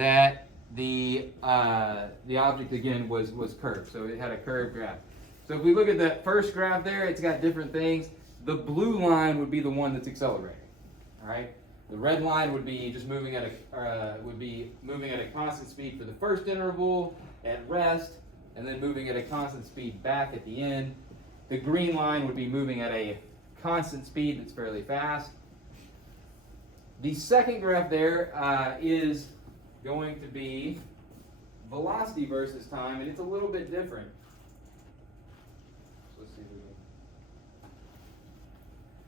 that the object again was curved. So it had a curved graph. So if we look at that first graph there, it's got different things. The blue line would be the one that's accelerating. All right. The red line would be just moving at a constant speed for the first interval at rest, and then moving at a constant speed back at the end. The green line would be moving at a constant speed that's fairly fast. The second graph there is going to be velocity versus time, and it's a little bit different. So let's see.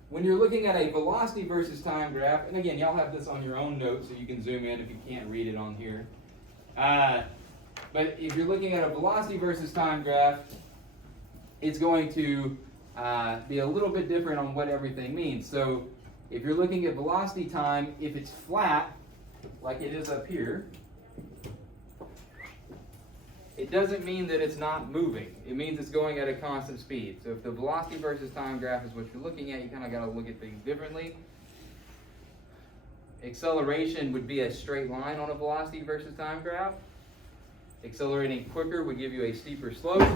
When you're looking at a velocity versus time graph, and again, y'all have this on your own notes so you can zoom in if you can't read it on here. But if you're looking at a velocity versus time graph, it's going to be a little bit different on what everything means. So if you're looking at velocity time, if it's flat, like it is up here, it doesn't mean that it's not moving. It means it's going at a constant speed. So if the velocity versus time graph is what you're looking at, you kind of got to look at things differently. Acceleration would be a straight line on a velocity versus time graph. Accelerating quicker would give you a steeper slope.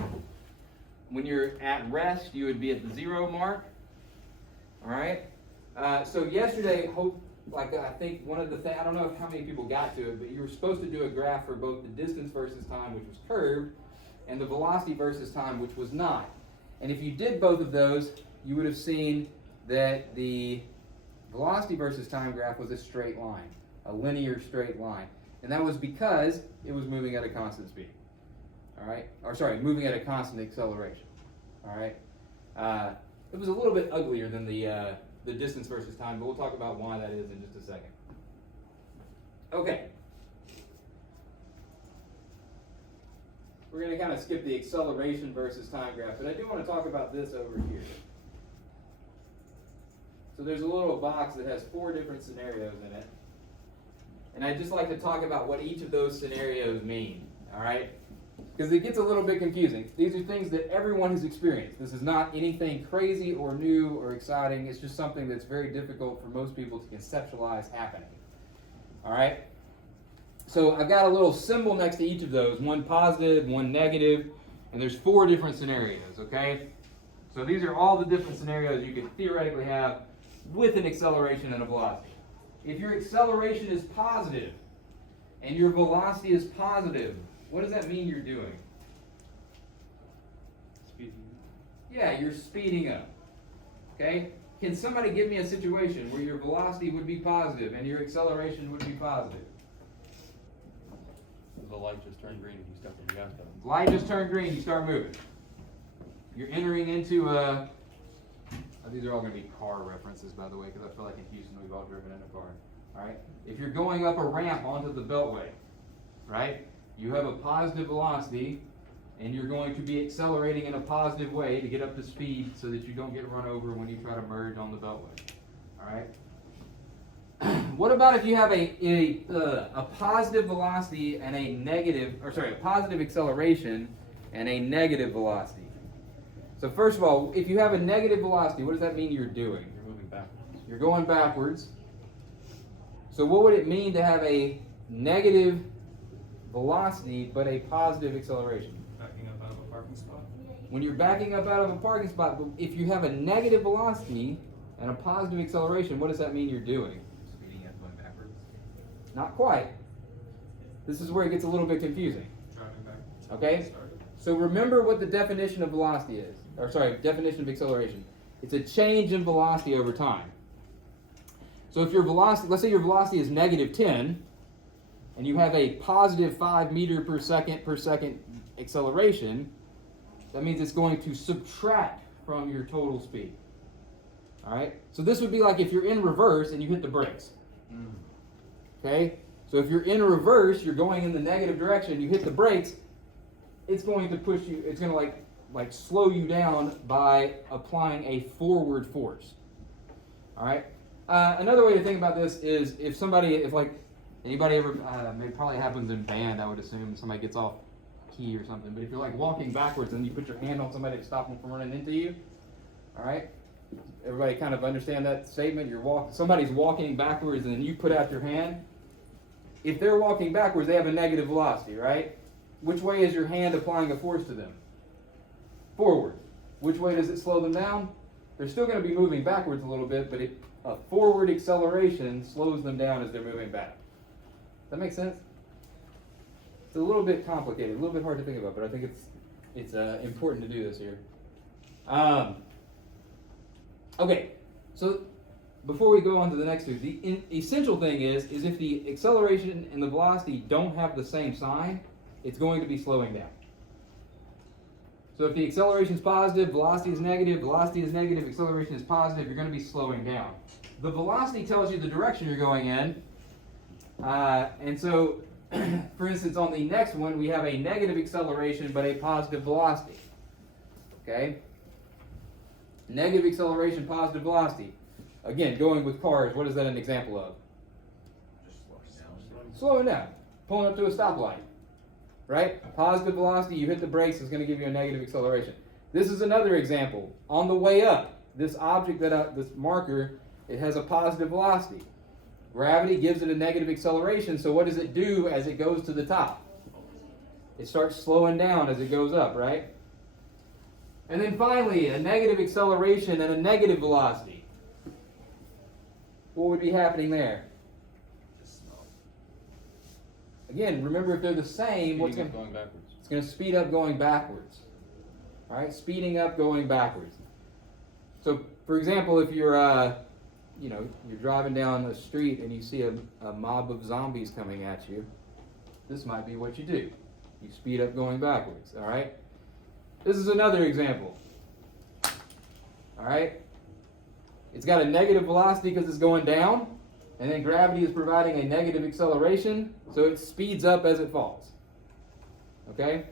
When you're at rest, you would be at the 0 mark. All right. So yesterday, I think one of the things, I don't know how many people got to it, but you were supposed to do a graph for both the distance versus time, which was curved, and the velocity versus time, which was not. And if you did both of those, you would have seen that the velocity versus time graph was a straight line, a linear straight line. And that was because it was moving at a constant speed. All right? Or sorry, moving at a constant acceleration. All right? It was a little bit uglier than the distance versus time, but we'll talk about why that is in just a second. Okay. We're going to kind of skip the acceleration versus time graph, but I do want to talk about this over here. So there's a little box that has 4 different scenarios in it. And I'd just like to talk about what each of those scenarios mean, all right? Because it gets a little bit confusing. These are things that everyone has experienced. This is not anything crazy or new or exciting. It's just something that's very difficult for most people to conceptualize happening. All right? So I've got a little symbol next to each of those, one positive, one negative, and there's 4 different scenarios, okay? So these are all the different scenarios you could theoretically have with an acceleration and a velocity. If your acceleration is positive and your velocity is positive, what does that mean you're doing? Speeding up. Yeah, you're speeding up. Okay? Can somebody give me a situation where your velocity would be positive and your acceleration would be positive? The light just turned green and you stepped on the gas pedal. Light just turned green, you start moving. You're entering into a... these are all going to be car references, by the way, because I feel like in Houston we've all driven in a car. All right? If you're going up a ramp onto the beltway, right? You have a positive velocity, and you're going to be accelerating in a positive way to get up to speed so that you don't get run over when you try to merge on the beltway. All right? What about if you have a positive velocity and a positive acceleration and a negative velocity? So first of all, if you have a negative velocity, what does that mean you're doing? You're moving backwards. You're going backwards. So what would it mean to have a negative velocity but a positive acceleration? Backing up out of a parking spot. When you're backing up out of a parking spot, if you have a negative velocity and a positive acceleration, what does that mean you're doing? Speeding up, going backwards. Not quite. This is where it gets a little bit confusing. Driving backwards. Okay? So remember what the definition of velocity is. Definition of acceleration. It's a change in velocity over time. So if your velocity, let's say your velocity is negative 10, and you have a positive 5 meter per second acceleration, that means it's going to subtract from your total speed. All right? So this would be like if you're in reverse and you hit the brakes. Okay? So if you're in reverse, you're going in the negative direction, you hit the brakes, it's going to push you, it's going to like slow you down by applying a forward force. All right? Another way to think about this is if anybody ever, it probably happens in band, I would assume, somebody gets off key or something, but if you're like walking backwards and you put your hand on somebody to stop them from running into you, all right? Everybody kind of understand that statement? Somebody's walking backwards and then you put out your hand. if they're walking backwards, they have a negative velocity, right? Which way is your hand applying a force to them? Forward. Which way does it slow them down? They're still going to be moving backwards a little bit, but a forward acceleration slows them down as they're moving back. Does that make sense? It's a little bit complicated, a little bit hard to think about, but I think it's important to do this here. Okay, so before we go on to the next two, the essential thing is if the acceleration and the velocity don't have the same sign, it's going to be slowing down. So if the acceleration is positive, velocity is negative, acceleration is positive, you're going to be slowing down. The velocity tells you the direction you're going in. And so, for instance, on the next one, we have a negative acceleration but a positive velocity. Okay? Negative acceleration, positive velocity. Again, going with cars, what is that an example of? Just slowing down. Slowing down. Pulling up to a stoplight. Right? Positive velocity, you hit the brakes, it's going to give you a negative acceleration. This is another example. On the way up, this object, this marker, it has a positive velocity. Gravity gives it a negative acceleration, so what does it do as it goes to the top? It starts slowing down as it goes up, right? And then finally, a negative acceleration and a negative velocity. What would be happening there? Again, remember if they're the same, what's going backwards? It's going to speed up going backwards. All right, speeding up going backwards. So, for example, if you're you're driving down the street and you see a mob of zombies coming at you, this might be what you do. You speed up going backwards. All right. This is another example. All right. It's got a negative velocity because it's going down. And then gravity is providing a negative acceleration, so it speeds up as it falls. Okay?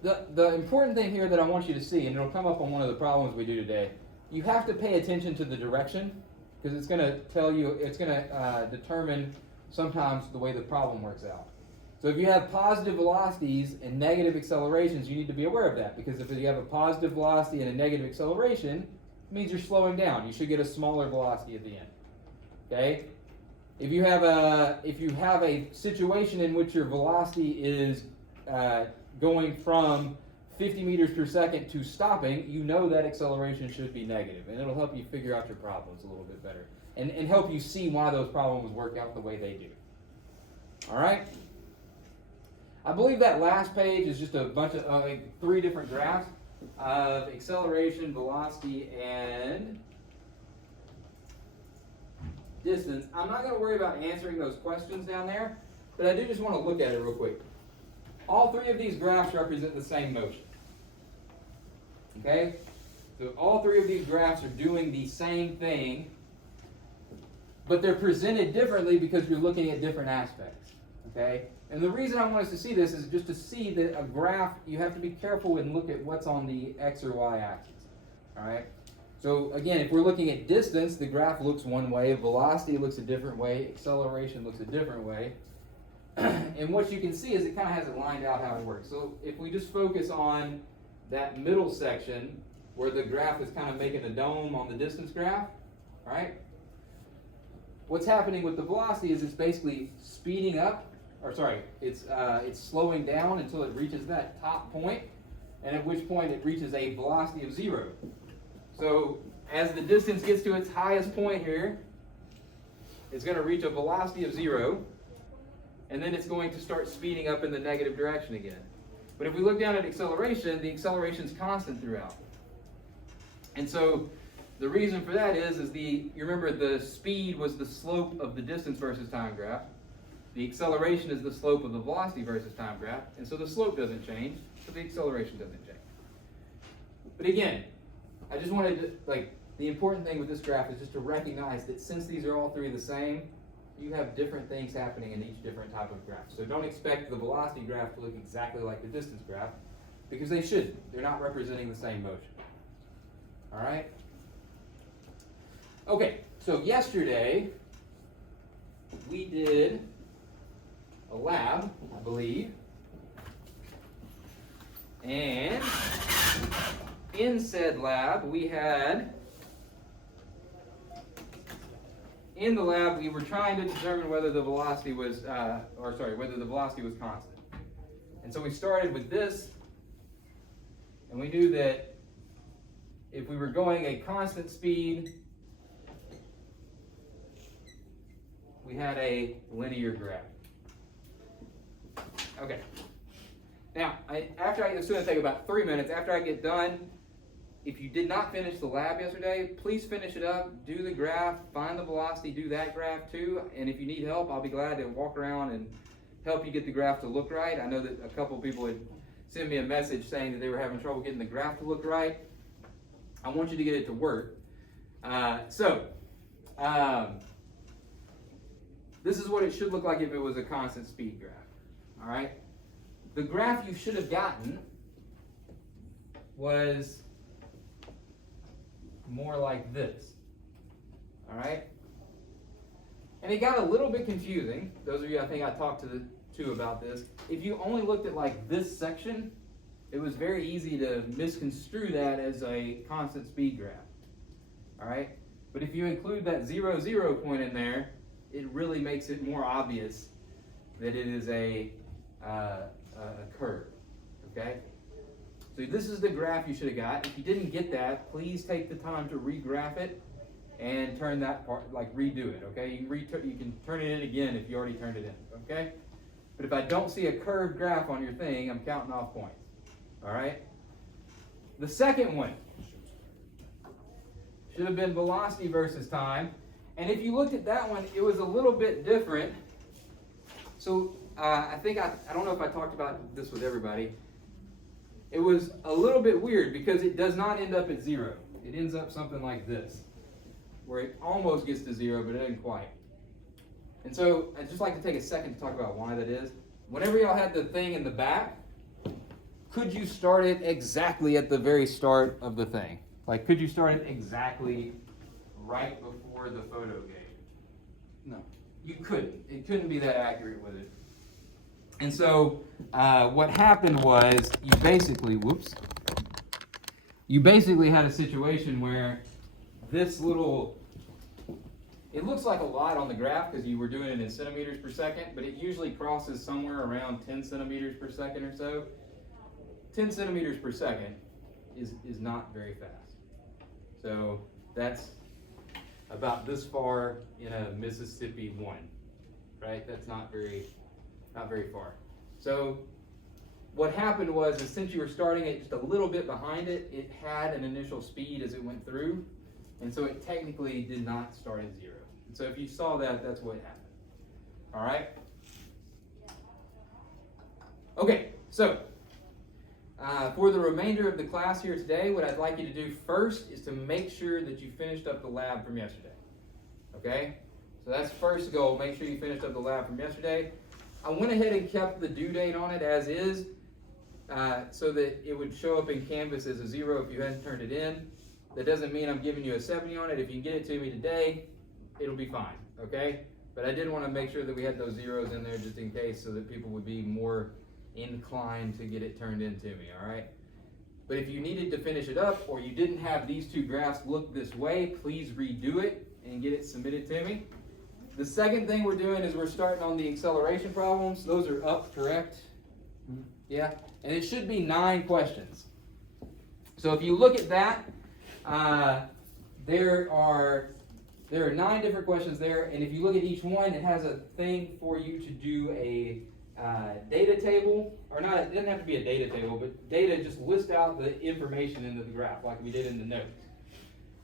The important thing here that I want you to see, and it'll come up on one of the problems we do today, you have to pay attention to the direction, because it's going to tell you, it's going to determine sometimes the way the problem works out. So if you have positive velocities and negative accelerations, you need to be aware of that, because if you have a positive velocity and a negative acceleration, it means you're slowing down. You should get a smaller velocity at the end. Okay? If you have a situation in which your velocity is going from 50 meters per second to stopping, you know that acceleration should be negative, and it'll help you figure out your problems a little bit better, and help you see why those problems work out the way they do. All right? I believe that last page is just a bunch of 3 different graphs of acceleration, velocity, and distance. I'm not going to worry about answering those questions down there, but I do just want to look at it real quick. All 3 of these graphs represent the same motion. Okay? So all 3 of these graphs are doing the same thing, but they're presented differently because you're looking at different aspects. Okay? And the reason I want us to see this is just to see that a graph, you have to be careful and look at what's on the X or Y axis. All right? So again, if we're looking at distance, the graph looks one way, velocity looks a different way, acceleration looks a different way. And what you can see is it kind of has it lined out how it works. So if we just focus on that middle section where the graph is kind of making a dome on the distance graph, right? What's happening with the velocity is it's basically speeding up, it's slowing down until it reaches that top point, and at which point it reaches a velocity of 0. So as the distance gets to its highest point here, it's going to reach a velocity of 0, and then it's going to start speeding up in the negative direction again. But if we look down at acceleration, the acceleration is constant throughout. And so the reason for that is you remember the speed was the slope of the distance versus time graph. The acceleration is the slope of the velocity versus time graph. And so the slope doesn't change, but the acceleration doesn't change. But again, I just wanted to, the important thing with this graph is just to recognize that since these are all 3 the same, you have different things happening in each different type of graph. So don't expect the velocity graph to look exactly like the distance graph, because they shouldn't. They're not representing the same motion. All right? Okay, so yesterday we did a lab, I believe, and in said lab we had in the lab, we were trying to determine whether the velocity was, whether the velocity was constant. And so we started with this, and we knew that if we were going a constant speed, we had a linear graph. Okay. Now, it's going to take about 3 minutes. After I get done, if you did not finish the lab yesterday, please finish it up, do the graph, find the velocity, do that graph too. And if you need help, I'll be glad to walk around and help you get the graph to look right. I know that a couple people had sent me a message saying that they were having trouble getting the graph to look right. I want you to get it to work. This is what it should look like if it was a constant speed graph. All right? The graph you should have gotten was more like this. All right? And it got a little bit confusing. Those of you I think I talked to about this. If you only looked at like this section, it was very easy to misconstrue that as a constant speed graph. All right? But if you include that 0, 0 point in there, it really makes it more obvious that it is a curve. Okay? So this is the graph you should have got. If you didn't get that, please take the time to re-graph it and turn that part, like redo it. Okay? You can turn it in again if you already turned it in. Okay? But if I don't see a curved graph on your thing, I'm counting off points. All right? The second one should have been velocity versus time. And if you looked at that one, it was a little bit different. So I don't know if I talked about this with everybody. It was a little bit weird because it does not end up at 0. It ends up something like this, where it almost gets to 0, but it doesn't quite. And so I'd just like to take a second to talk about why that is. Whenever y'all had the thing in the back, could you start it exactly at the very start of the thing? Like, could you start it exactly right before the photo game? No, you couldn't. It couldn't be that accurate with it. And so what happened was you basically had a situation where this little, it looks like a lot on the graph because you were doing it in centimeters per second, but it usually crosses somewhere around 10 centimeters per second or so. 10 centimeters per second is not very fast. So that's about this far in a Mississippi 1, right? That's not very far. So what happened was, is since you were starting it just a little bit behind it, it had an initial speed as it went through, and so it technically did not start at 0. And so if you saw that, that's what happened. All right? Okay, so for the remainder of the class here today, what I'd like you to do first is to make sure that you finished up the lab from yesterday. Okay? So that's first goal. Make sure you finished up the lab from yesterday. I went ahead and kept the due date on it as is, so that it would show up in Canvas as a 0 if you hadn't turned it in. That doesn't mean I'm giving you a 70 on it. If you can get it to me today, it'll be fine. Okay? But I did want to make sure that we had those zeros in there just in case, so that people would be more inclined to get it turned in to me. All right? But if you needed to finish it up, or you didn't have these two graphs look this way, please redo it and get it submitted to me. The second thing we're doing is we're starting on the acceleration problems. Those are up, correct? Yeah? And it should be 9 questions. So if you look at that, there are 9 different questions there, and if you look at each one, it has a thing for you to do a data table, or not, it doesn't have to be a data table, but data, just list out the information into the graph like we did in the notes.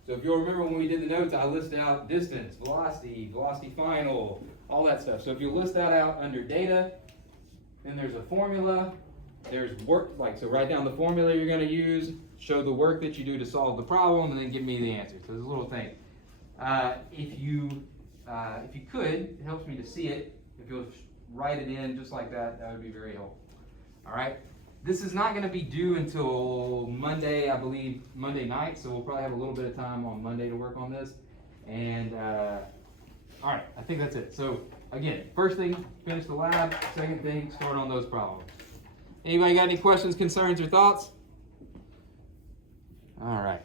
So if you'll remember when we did the notes, I listed out distance, velocity, velocity final, all that stuff. So if you list that out under data, then there's a formula, there's work, so write down the formula you're going to use, show the work that you do to solve the problem, and then give me the answer. So there's a little thing. If you could, it helps me to see it. If you'll write it in just like that, that would be very helpful. All right. This is not going to be due until Monday, I believe, Monday night. So we'll probably have a little bit of time on Monday to work on this. And all right, I think that's it. So again, first thing, finish the lab. Second thing, start on those problems. Anybody got any questions, concerns, or thoughts? All right.